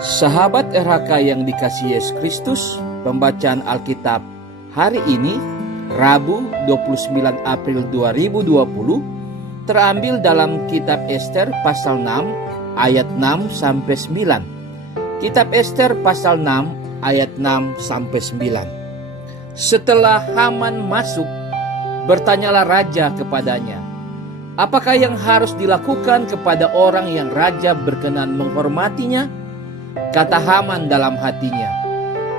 Sahabat RHK yang dikasihi Yesus Kristus, pembacaan Alkitab hari ini, Rabu 29 April 2020, terambil dalam kitab Ester pasal 6 ayat 6 sampai 9. Kitab Ester pasal 6 ayat 6 sampai 9. Setelah Haman masuk, bertanyalah raja kepadanya, apakah yang harus dilakukan kepada orang yang raja berkenan menghormatinya? Kata Haman dalam hatinya,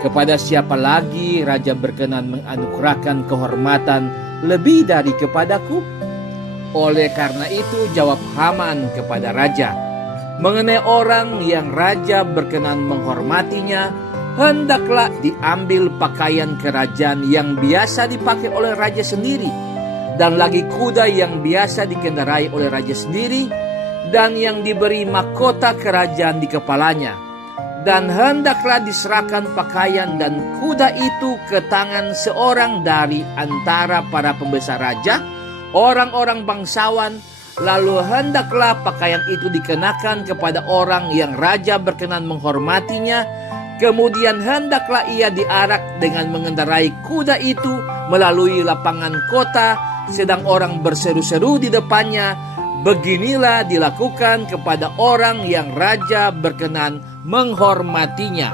kepada siapa lagi raja berkenan menganugerahkan kehormatan lebih dari kepadaku? Oleh karena itu jawab Haman kepada raja, mengenai orang yang raja berkenan menghormatinya, hendaklah diambil pakaian kerajaan yang biasa dipakai oleh raja sendiri, dan lagi kuda yang biasa dikendarai oleh raja sendiri, dan yang diberi mahkota kerajaan di kepalanya. Dan hendaklah diserahkan pakaian dan kuda itu ke tangan seorang dari antara para pembesar raja, orang-orang bangsawan. Lalu hendaklah pakaian itu dikenakan kepada orang yang raja berkenan menghormatinya. Kemudian hendaklah ia diarak dengan mengendarai kuda itu melalui lapangan kota, sedang orang berseru-seru di depannya. Beginilah dilakukan kepada orang yang raja berkenan menghormatinya.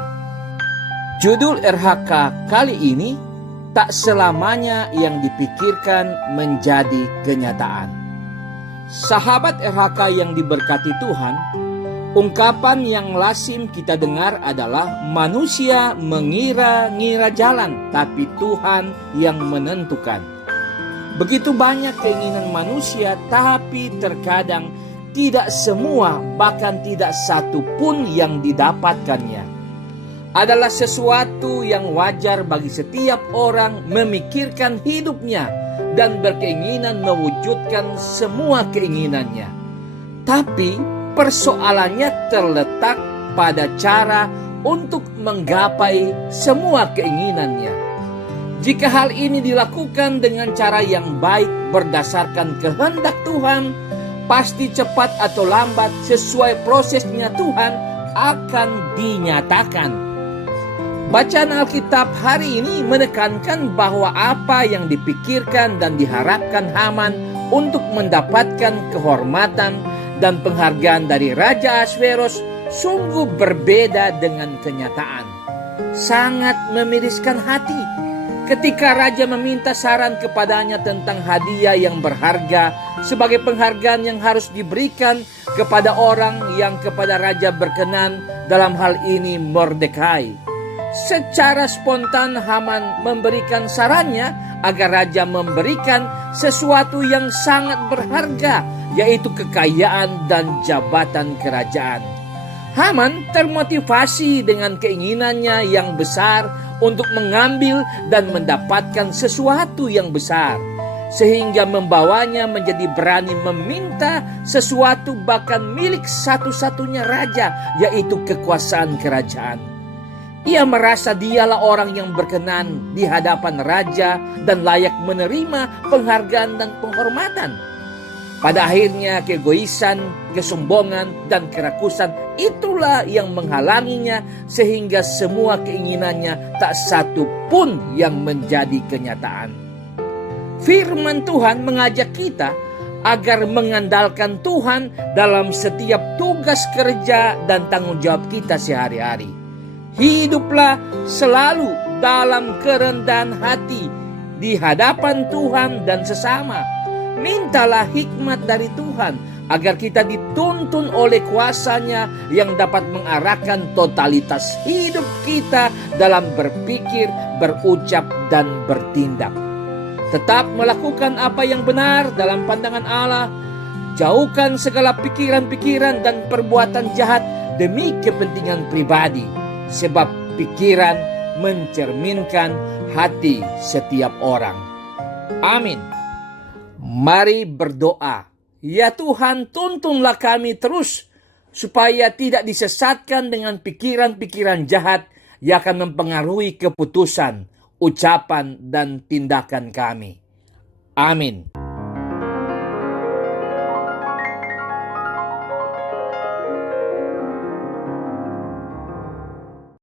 Judul RHK kali ini, tak selamanya yang dipikirkan menjadi kenyataan. Sahabat RHK yang diberkati Tuhan, ungkapan yang lazim kita dengar adalah manusia mengira-ngira jalan, tapi Tuhan yang menentukan. Begitu banyak keinginan manusia, tapi terkadang tidak semua, bahkan tidak satu pun yang didapatkannya. Adalah sesuatu yang wajar bagi setiap orang memikirkan hidupnya dan berkeinginan mewujudkan semua keinginannya. Tapi persoalannya terletak pada cara untuk menggapai semua keinginannya. Jika hal ini dilakukan dengan cara yang baik berdasarkan kehendak Tuhan, pasti cepat atau lambat sesuai prosesnya Tuhan akan dinyatakan. Bacaan Alkitab hari ini menekankan bahwa apa yang dipikirkan dan diharapkan Haman untuk mendapatkan kehormatan dan penghargaan dari Raja Ahasveros sungguh berbeda dengan kenyataan. Sangat memiriskan hati ketika raja meminta saran kepadanya tentang hadiah yang berharga sebagai penghargaan yang harus diberikan kepada orang yang kepada raja berkenan, dalam hal ini Mordekai. Secara spontan Haman memberikan sarannya agar raja memberikan sesuatu yang sangat berharga, yaitu kekayaan dan jabatan kerajaan. Haman termotivasi dengan keinginannya yang besar untuk mengambil dan mendapatkan sesuatu yang besar, sehingga membawanya menjadi berani meminta sesuatu bahkan milik satu-satunya raja, yaitu kekuasaan kerajaan. Ia merasa dialah orang yang berkenan di hadapan raja dan layak menerima penghargaan dan penghormatan. Pada akhirnya keegoisan, kesombongan, dan kerakusan itulah yang menghalanginya sehingga semua keinginannya tak satu pun yang menjadi kenyataan. Firman Tuhan mengajak kita agar mengandalkan Tuhan dalam setiap tugas kerja dan tanggung jawab kita sehari-hari. Hiduplah selalu dalam kerendahan hati di hadapan Tuhan dan sesama. Mintalah hikmat dari Tuhan agar kita dituntun oleh kuasa-Nya yang dapat mengarahkan totalitas hidup kita dalam berpikir, berucap, dan bertindak. Tetap melakukan apa yang benar dalam pandangan Allah. Jauhkan segala pikiran-pikiran dan perbuatan jahat demi kepentingan pribadi, sebab pikiran mencerminkan hati setiap orang. Amin. Mari berdoa. Ya Tuhan, tuntunlah kami terus supaya tidak disesatkan dengan pikiran-pikiran jahat yang akan mempengaruhi keputusan, ucapan, dan tindakan kami. Amin.